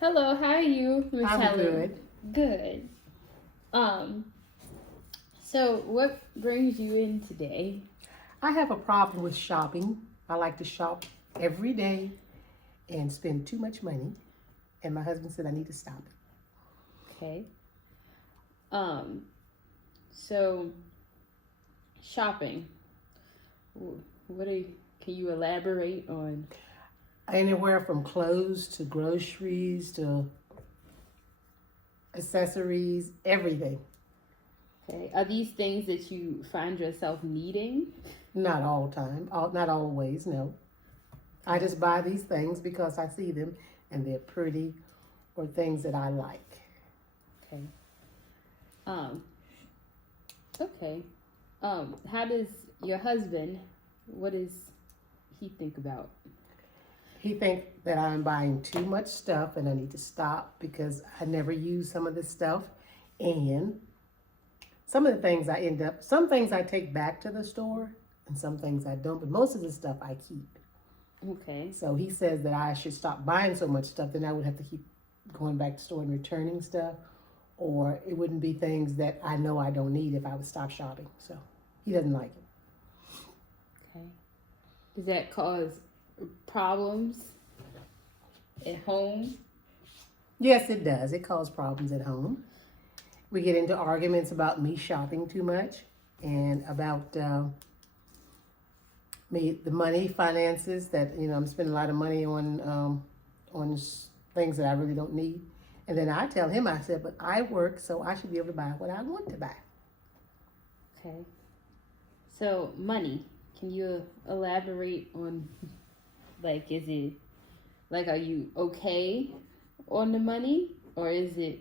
Hello, how are you, Miss I'm Helen? good. Good. Um, so what brings you in today? I have a problem with shopping. I like to shop every day and spend too much money. And my husband said I need to stop it. Okay. Um, so shopping. What are you, can you elaborate on? Anywhere from clothes to groceries to accessories, everything. Okay. Are these things that you find yourself needing? Not all time, not always, no. I just buy these things because I see them and they're pretty or things that I like. Okay. Um, okay. How does your husband, what does he think about? He thinks that I'm buying too much stuff and I need to stop because I never use some of this stuff. And some of the things some things I take back to the store and some things I don't, but most of the stuff I keep. Okay. So he says that I should stop buying so much stuff, then I would have to keep going back to the store and returning stuff, or it wouldn't be things that I know I don't need if I would stop shopping. So he doesn't like it. Okay. Does that cause problems at home? Yes, it does. It causes problems at home. We get into arguments about me shopping too much and about the money, finances that, I'm spending a lot of money on things that I really don't need. And then I tell him, I said, but I work, so I should be able to buy what I want to buy. Okay. So money. Can you elaborate on, like, is it like, are you okay on the money, or is it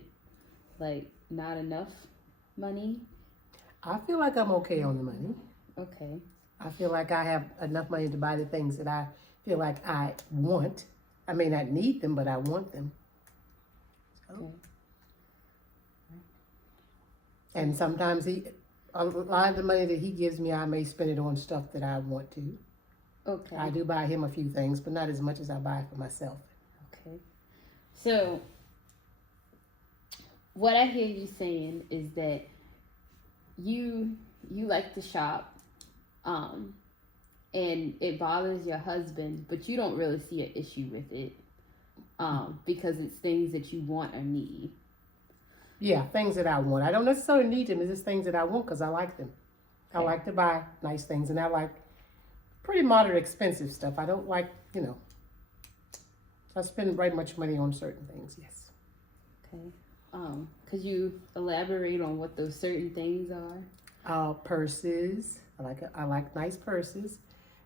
like not enough money? I feel like I'm okay on the money. Okay. I feel like I have enough money to buy the things that I feel like I want. I may not need them, but I want them. So. Okay. And sometimes a lot of the money that he gives me, I may spend it on stuff that I want to. Okay. I do buy him a few things, but not as much as I buy for myself. Okay. So what I hear you saying is that you like to shop, um, and it bothers your husband, but you don't really see an issue with it, because it's things that you want or need. Yeah, things that I want. I don't necessarily need them. It's just things that I want because I like them. I Okay. like to buy nice things, and I like pretty moderate expensive stuff. I don't like, I spend right much money on certain things, yes. Okay. Could you elaborate on what those certain things are? Purses. I like nice purses,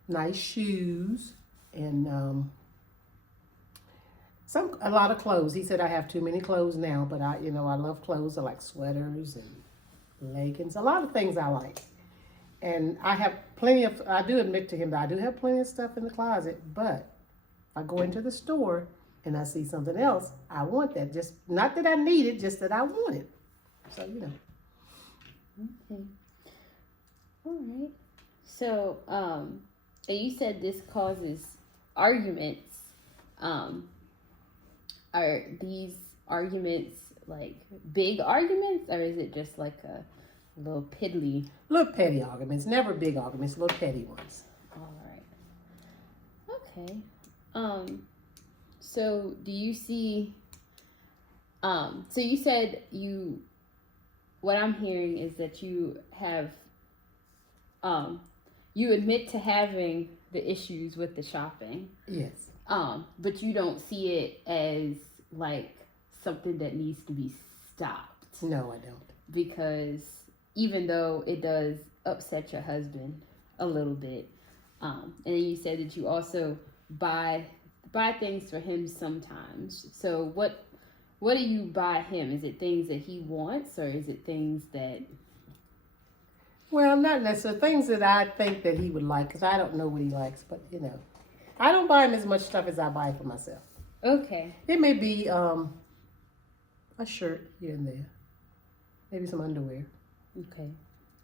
nice shoes, and a lot of clothes. He said I have too many clothes now, but I love clothes. I like sweaters and leggings. A lot of things I like, and I have plenty of. I do admit to him that I do have plenty of stuff in the closet, but I go into the store and I see something else. I want that. Just not that I need it, just that I want it. So Okay. All right. So, and you said this causes arguments. Are these arguments like big arguments, or is it just like a little piddly? Little petty arguments, never big arguments, little petty ones. All right. Okay. So do you see? So you said you. What I'm hearing is that you have. You admit to having the issues with the shopping. Yes. But you don't see it as like something that needs to be stopped. No, I don't. Because even though it does upset your husband a little bit, and then you said that you also buy things for him sometimes. So what do you buy him? Is it things that he wants, or is it things that? Well, not necessarily things that I think that he would like, because I don't know what he likes. But I don't buy him as much stuff as I buy for myself. Okay. It may be a shirt here and there, maybe some underwear. Okay.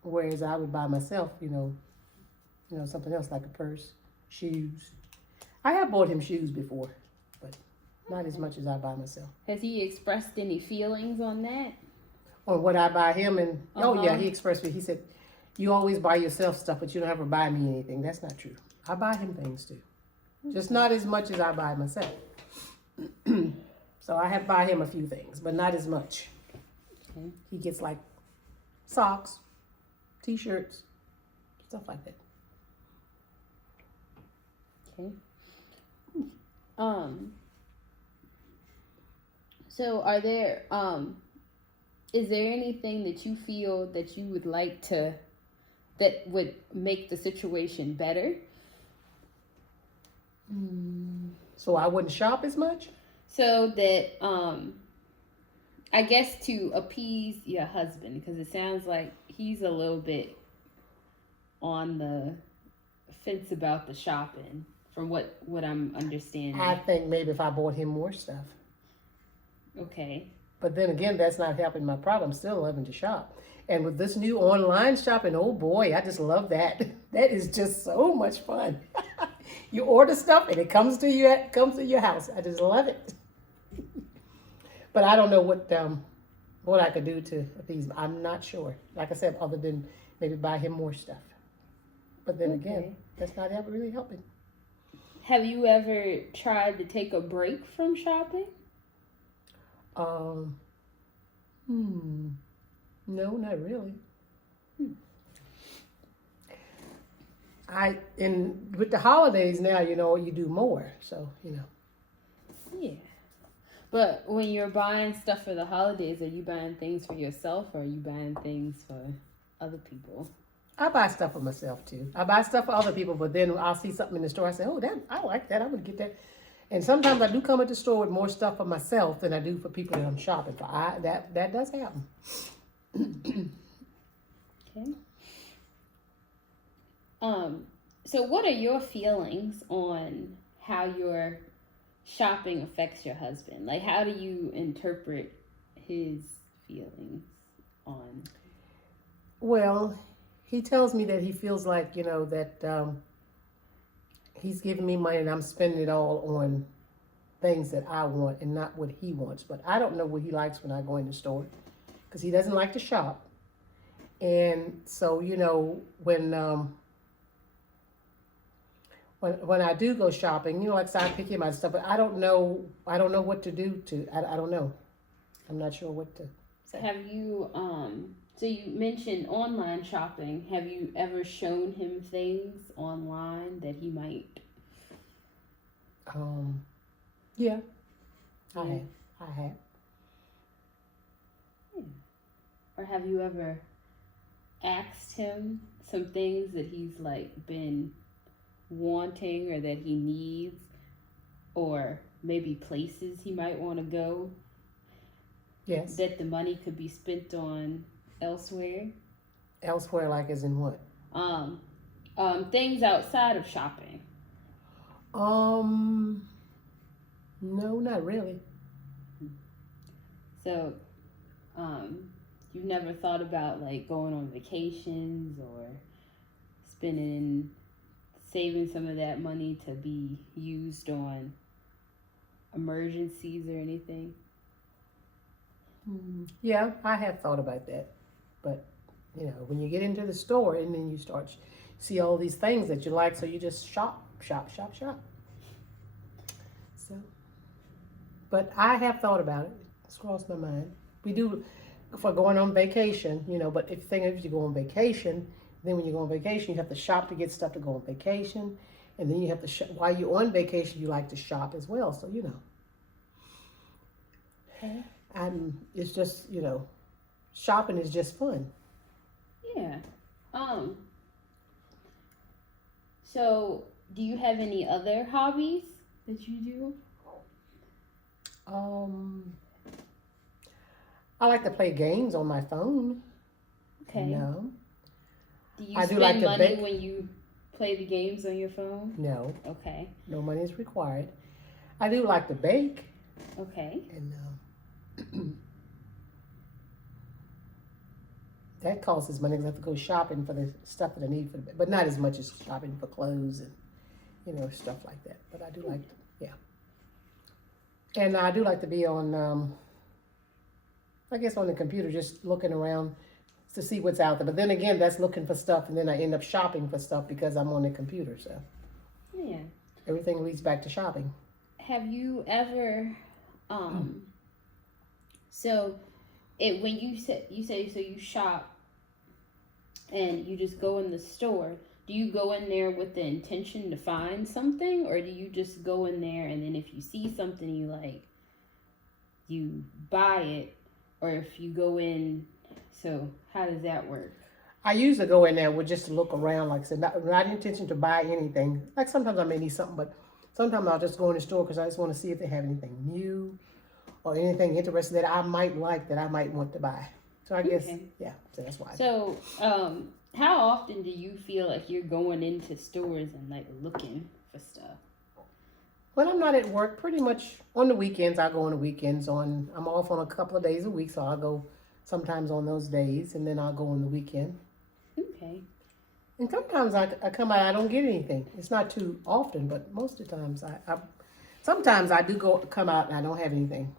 Whereas I would buy myself, something else like a purse, shoes. I have bought him shoes before, but Not as much as I buy myself. Has he expressed any feelings on that? On what I buy him, and oh yeah, Uh-huh. he expressed me. He said, "You always buy yourself stuff, but you don't ever buy me anything." That's not true. I buy him things too, just not as much as I buy myself. So I have buy him a few things, but not as much. Okay. He gets like socks, t-shirts, stuff like that. Okay. So are there is there anything that you feel that you would like to that would make the situation better? So I wouldn't shop as much. So that I guess to appease your husband, because it sounds like he's a little bit on the fence about the shopping from what I'm understanding. I think maybe if I bought him more stuff. Okay. But then again, that's not helping my problem. I'm still loving to shop. And with this new online shopping, oh boy, I just love that. That is just so much fun. You order stuff and it comes to your house. I just love it. But I don't know what I could do to appease him. I'm not sure. Like I said, other than maybe buy him more stuff. But then Okay. again, that's not really helping. Have you ever tried to take a break from shopping? No, not really. With the holidays now, you do more. So, Yeah. But when you're buying stuff for the holidays, are you buying things for yourself or are you buying things for other people? I buy stuff for myself too. I buy stuff for other people, but then I'll see something in the store. I say, "Oh, I like that. I'm gonna get that." And sometimes I do come at the store with more stuff for myself than I do for people that I'm shopping for. That does happen. Okay. So what are your feelings on how your shopping affects your husband? Like, how do you interpret his feelings on? Well, he tells me that he feels like that he's giving me money and I'm spending it all on things that I want and not what he wants. But I don't know what he likes when I go in the store because he doesn't like to shop. And so when I do go shopping, like I say, I pick him out stuff, but I don't know what to do I don't know. I'm not sure what to say. Have you so you mentioned online shopping. Have you ever shown him things online that he might? Yeah, I have. Or have you ever asked him some things that he's like been wanting or that he needs, or maybe places he might want to go? Yes. That the money could be spent on elsewhere. Elsewhere, like as in what? Things outside of shopping. No, not really. So, you've never thought about like going on vacations or saving some of that money to be used on emergencies or anything? Yeah, I have thought about that. But, when you get into the store and then you start see all these things that you like, so you just shop. So, but I have thought about it. It's crossed my mind. We do for going on vacation, but if you go on vacation, then when you go on vacation, you have to shop to get stuff to go on vacation. And then you have to, while you're on vacation, you like to shop as well. So, Okay. It's just, shopping is just fun. Yeah. So, do you have any other hobbies that you do? I like to play games on my phone. Okay. No. Do you I do spend like to money bake. when you play the games on your phone? No, Okay. no money is required. I do like to bake, Okay. and that costs money because I have to go shopping for the stuff that I need but not as much as shopping for clothes and stuff like that. But I do like to, yeah. And I do like to be on, I guess on the computer, just looking around to see what's out there. But then again, that's looking for stuff, and then I end up shopping for stuff because I'm on the computer. So Yeah. everything leads back to shopping. Have you ever, so it when you say so you shop and you just go in the store, do you go in there with the intention to find something, or do you just go in there and then if you see something you like, you buy it, or if you go in, so how does that work? I usually go in there with just to look around, like I said, not intention to buy anything. Like sometimes I may need something, but sometimes I'll just go in the store because I just want to see if they have anything new or anything interesting that I might like that I might want to buy. So I guess, Okay. yeah, so that's why. So, how often do you feel like you're going into stores and like looking for stuff? When I'm not at work, pretty much on the weekends, I go on the weekends. I'm off on a couple of days a week, so I'll go sometimes on those days, and then I'll go on the weekend. Okay. And sometimes I come out, I don't get anything. It's not too often, but most of the times sometimes I do come out and I don't have anything.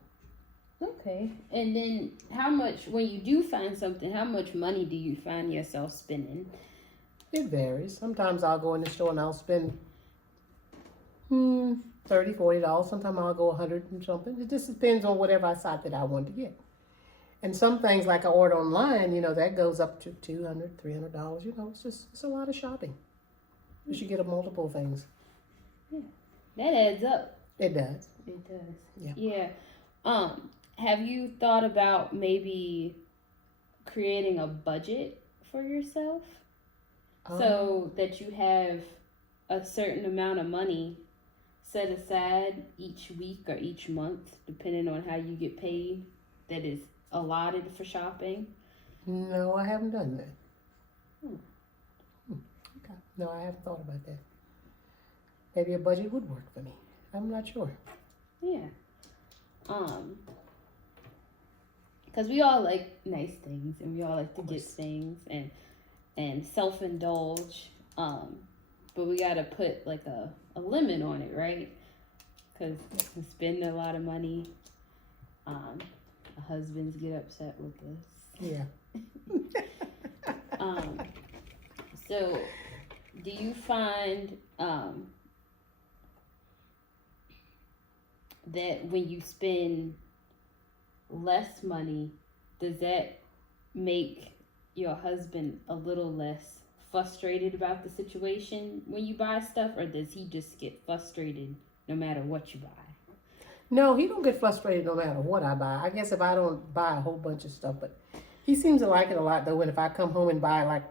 Okay. And then how much, when you do find something, how much money do you find yourself spending? It varies. Sometimes I'll go in the store and I'll spend $30, $40. Sometimes I'll go 100 and something. It just depends on whatever I decide that I want to get. And some things like I order online, that goes up to $200, $300. It's a lot of shopping. You should get multiple things. That adds up. It does. It does. Yeah. Yeah. Have you thought about maybe creating a budget for yourself so that you have a certain amount of money set aside each week or each month, depending on how you get paid, that is allotted for shopping? No, I haven't done that. Okay. No, I haven't thought about that. Maybe a budget would work for me. I'm not sure. Yeah. Because we all like nice things and we all like to get things and self-indulge. But we got to put like a limit on it, right? Because we spend a lot of money. Our husbands get upset with us. Yeah. So do you find that when you spend less money, does that make your husband a little less frustrated about the situation when you buy stuff, or does he just get frustrated no matter what you buy? No, he don't get frustrated no matter what I buy. I guess if I don't buy a whole bunch of stuff, but he seems to like it a lot though. And if I come home and buy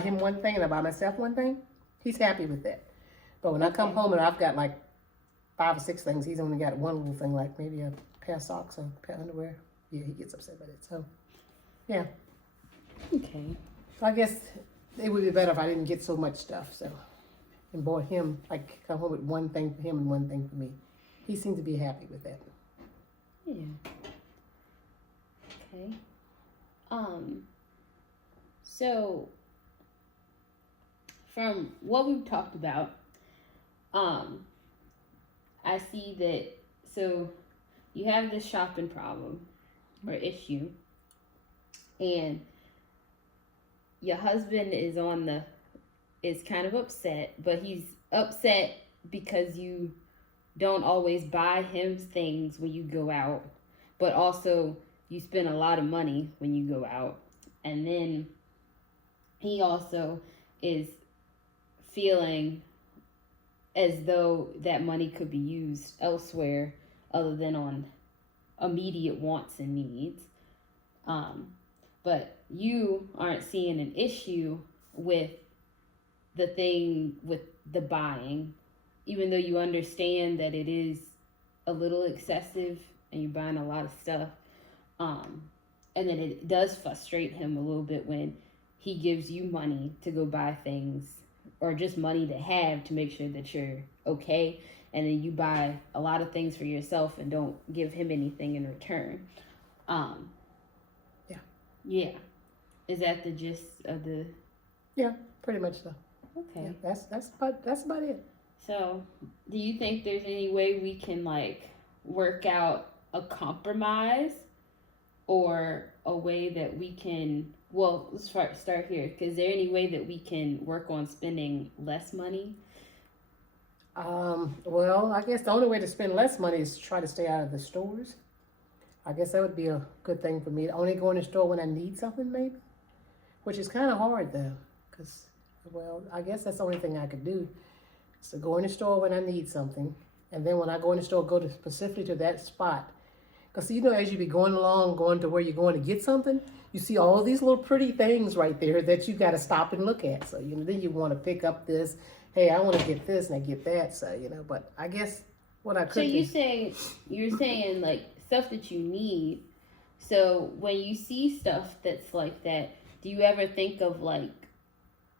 him one thing and I buy myself one thing, he's happy with that. But when I come home and I've got like 5 or 6 things, he's only got one little thing, like maybe a pair of socks and a pair of underwear. Yeah, he gets upset about it. So, yeah. Okay. So I guess it would be better if I didn't get so much stuff. So, and bought him, like, come home with one thing for him and one thing for me. He seemed to be happy with that. Yeah. Okay. So from what we've talked about, I see that, so you have this shopping problem or issue, and your husband is kind of upset, but he's upset because you don't always buy him things when you go out, but also you spend a lot of money when you go out. And then he also is feeling as though that money could be used elsewhere other than on immediate wants and needs. But you aren't seeing an issue with the thing with the buying, even though you understand that it is a little excessive and you're buying a lot of stuff. And then it does frustrate him a little bit when he gives you money to go buy things, or just money to have to make sure that you're okay, and then you buy a lot of things for yourself and don't give him anything in return. Yeah. Is that the gist of the? Yeah, pretty much so. Okay. Yeah, that's about it. So, do you think there's any way we can work out a compromise or a way that we can, well, let's start here. Is there any way that we can work on spending less money? Well, I guess the only way to spend less money is to try to stay out of the stores. I guess that would be a good thing for me. Only go in the store when I need something, maybe, which is kind of hard though, because, well, I guess that's the only thing I could do. So go in the store when I need something, and then when I go in the store, go to specifically to that spot. Because you know, as you be going along, going to where you're going to get something, you see all these little pretty things right there that you got to stop and look at. So you know, then you want to pick up this. Hey, I want to get this and I get that. So you know, but I guess what I could. So you're saying like stuff that you need. So when you see stuff that's like that, do you ever think of like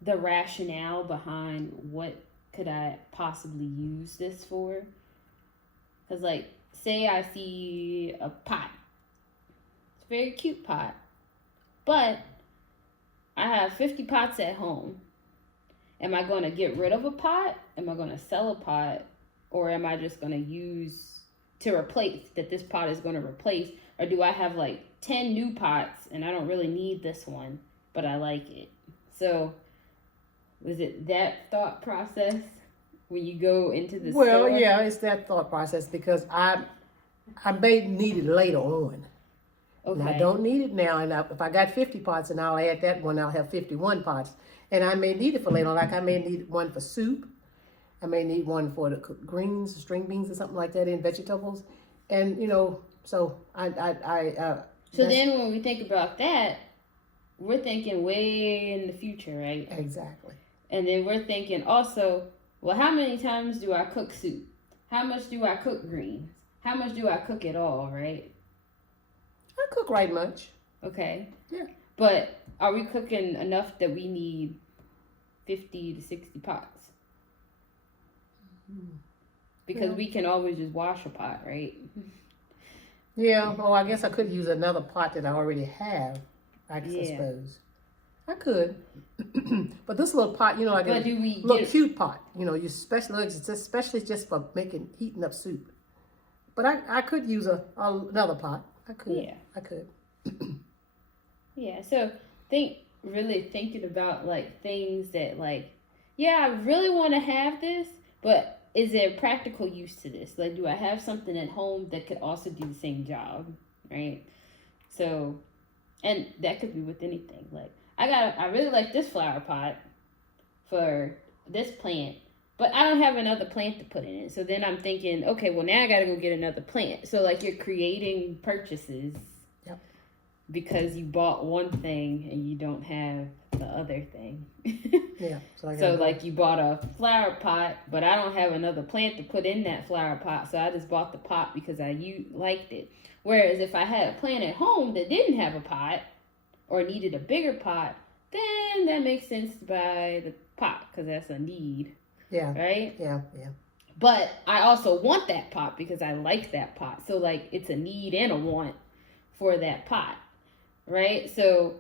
the rationale behind what could I possibly use this for? Because like, say I see a pot. It's a very cute pot. But I have 50 pots at home. Am I going to get rid of a pot? Am I going to sell a pot? Or am I just going to use to replace that this pot is going to replace? Or do I have like 10 new pots and I don't really need this one, but I like it? So was it that thought process when you go into the store? Well, yeah, it's that thought process because I may need it later on. Okay. And I don't need it now. And if I got 50 pots and I'll add that one, I'll have 51 pots. And I may need it for later. Like I may need one for soup. I may need one for the greens, string beans or something like that in vegetables. And, you know, so So then when we think about that, we're thinking way in the future, right? Exactly. And then we're thinking also, well, how many times do I cook soup? How much do I cook greens? How much do I cook at all, right? I cook right much. Okay. Yeah. But are we cooking enough that we need 50 to 60 pots? Because we can always just wash a pot, right? Yeah, well, I guess I could use another pot that I already have, I suppose. I could. But this little pot, you know, like but a do we little cute pot, you know, especially just for heating up soup. But I could use another pot. I could. Yeah. I could. Yeah, so really thinking about like things that like, yeah, I really want to have this, but is there practical use to this? Like, do I have something at home that could also do the same job, right? So, and that could be with anything. Like, I really like this flower pot for this plant, but I don't have another plant to put in it. So then I'm thinking, okay, well now I got to go get another plant. So like you're creating purchases. Yep. Because you bought one thing and you don't have the other thing. Yeah. So like you bought a flower pot, but I don't have another plant to put in that flower pot, so I just bought the pot because I liked it. Whereas if I had a plant at home that didn't have a pot or needed a bigger pot, then that makes sense to buy the pot because that's a need. Yeah. Right? Yeah. Yeah. But I also want that pot because I like that pot. So like it's a need and a want for that pot. Right? So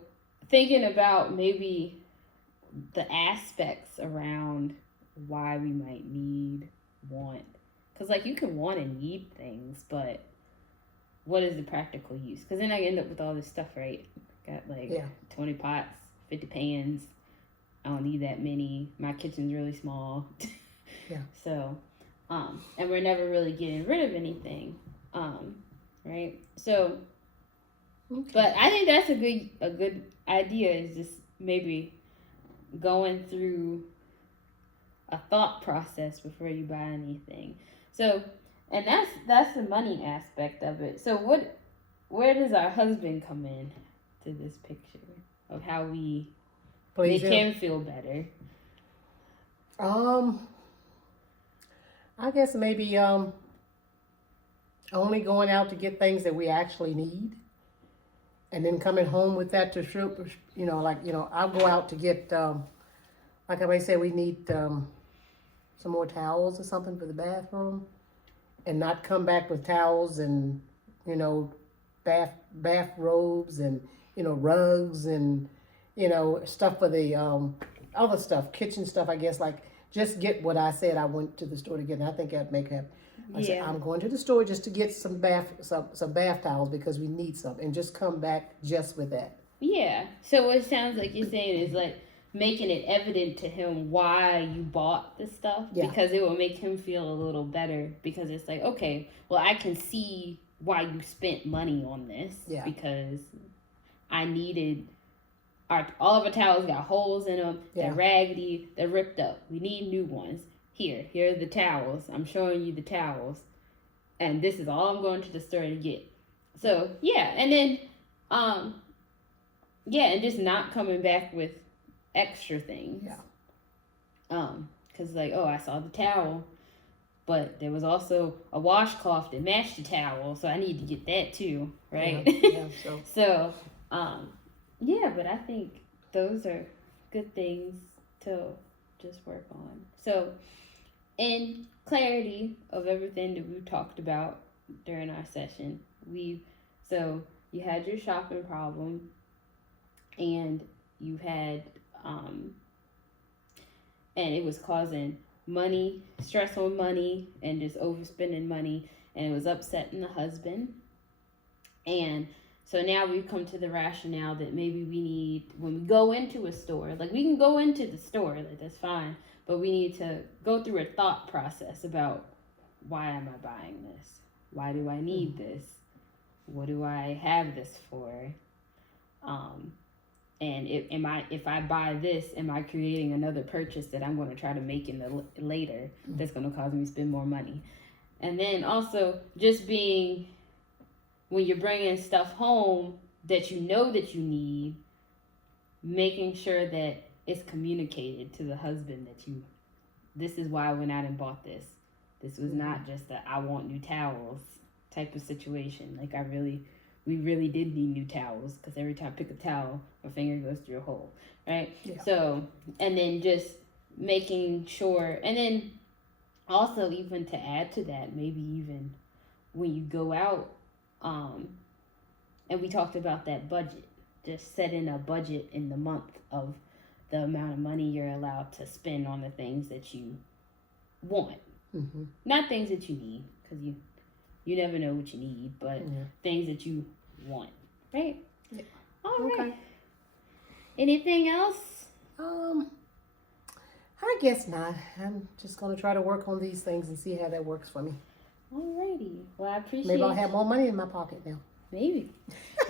thinking about maybe the aspects around why we might want. Because, like, you can want and need things, but what is the practical use? Because then I end up with all this stuff, right? Got, like, 20 pots, 50 pans. I don't need that many. My kitchen's really small. Yeah. So, and we're never really getting rid of anything, right? So... Okay. But I think that's a good idea is just maybe going through a thought process before you buy anything. So, and that's the money aspect of it. So where does our husband come in to this picture of how we make him feel better? I guess maybe only going out to get things that we actually need. And then coming home with that to show, you know, like, you know, I'll go out to get, like I may say, we need some more towels or something for the bathroom, and not come back with towels and, you know, bath robes and, you know, rugs and, you know, stuff for the other stuff, kitchen stuff, I guess, like just get what I said I went to the store to get. And I think that'd make I said, Yeah. I'm going to the store just to get some bath towels because we need some, and just come back just with that. Yeah. So what it sounds like you're saying is like making it evident to him why you bought the stuff, Yeah. because it will make him feel a little better, because it's like, okay, well, I can see why you spent money on this, Yeah. because I needed all of our towels got holes in them. Yeah. They're raggedy. They're ripped up. We need new ones. Here are the towels. I'm showing you the towels, and this is all I'm going to the store to get. So yeah, and then yeah, and just not coming back with extra things. Yeah. Cause like, oh, I saw the towel, but there was also a washcloth that matched the towel, so I need to get that too, right? Yeah. So, yeah, but I think those are good things to just work on. So, in clarity of everything that we've talked about during our session, so you had your shopping problem, and you had, and it was causing stress on money, and just overspending money, and it was upsetting the husband. And so now we've come to the rationale that maybe we need, when we go into a store, like we can go into the store, like that's fine, but we need to go through a thought process about, why am I buying this? Why do I need this? What do I have this for? And if I buy this, am I creating another purchase that I'm going to try to make in the later that's going to cause me to spend more money? And then also just being, when you're bringing stuff home that you know that you need, making sure that it's communicated to the husband that this is why I went out and bought this. This was not just a I want new towels type of situation. Like we really did need new towels, because every time I pick a towel, my finger goes through a hole, right? Yeah. So, and then just making sure, and then also even to add to that, maybe even when you go out, and we talked about that budget, just setting a budget in the month of the amount of money you're allowed to spend on the things that you want. Mm-hmm. Not things that you need, because you never know what you need, but things that you want, right? Yeah. All right. Okay. Anything else? I guess not. I'm just gonna try to work on these things and see how that works for me. Alrighty. Well, I appreciate. Maybe I'll have more money in my pocket now. Maybe.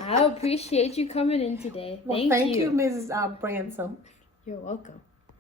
I appreciate you coming in today. Well, thank you, Mrs. Bransom. You're welcome.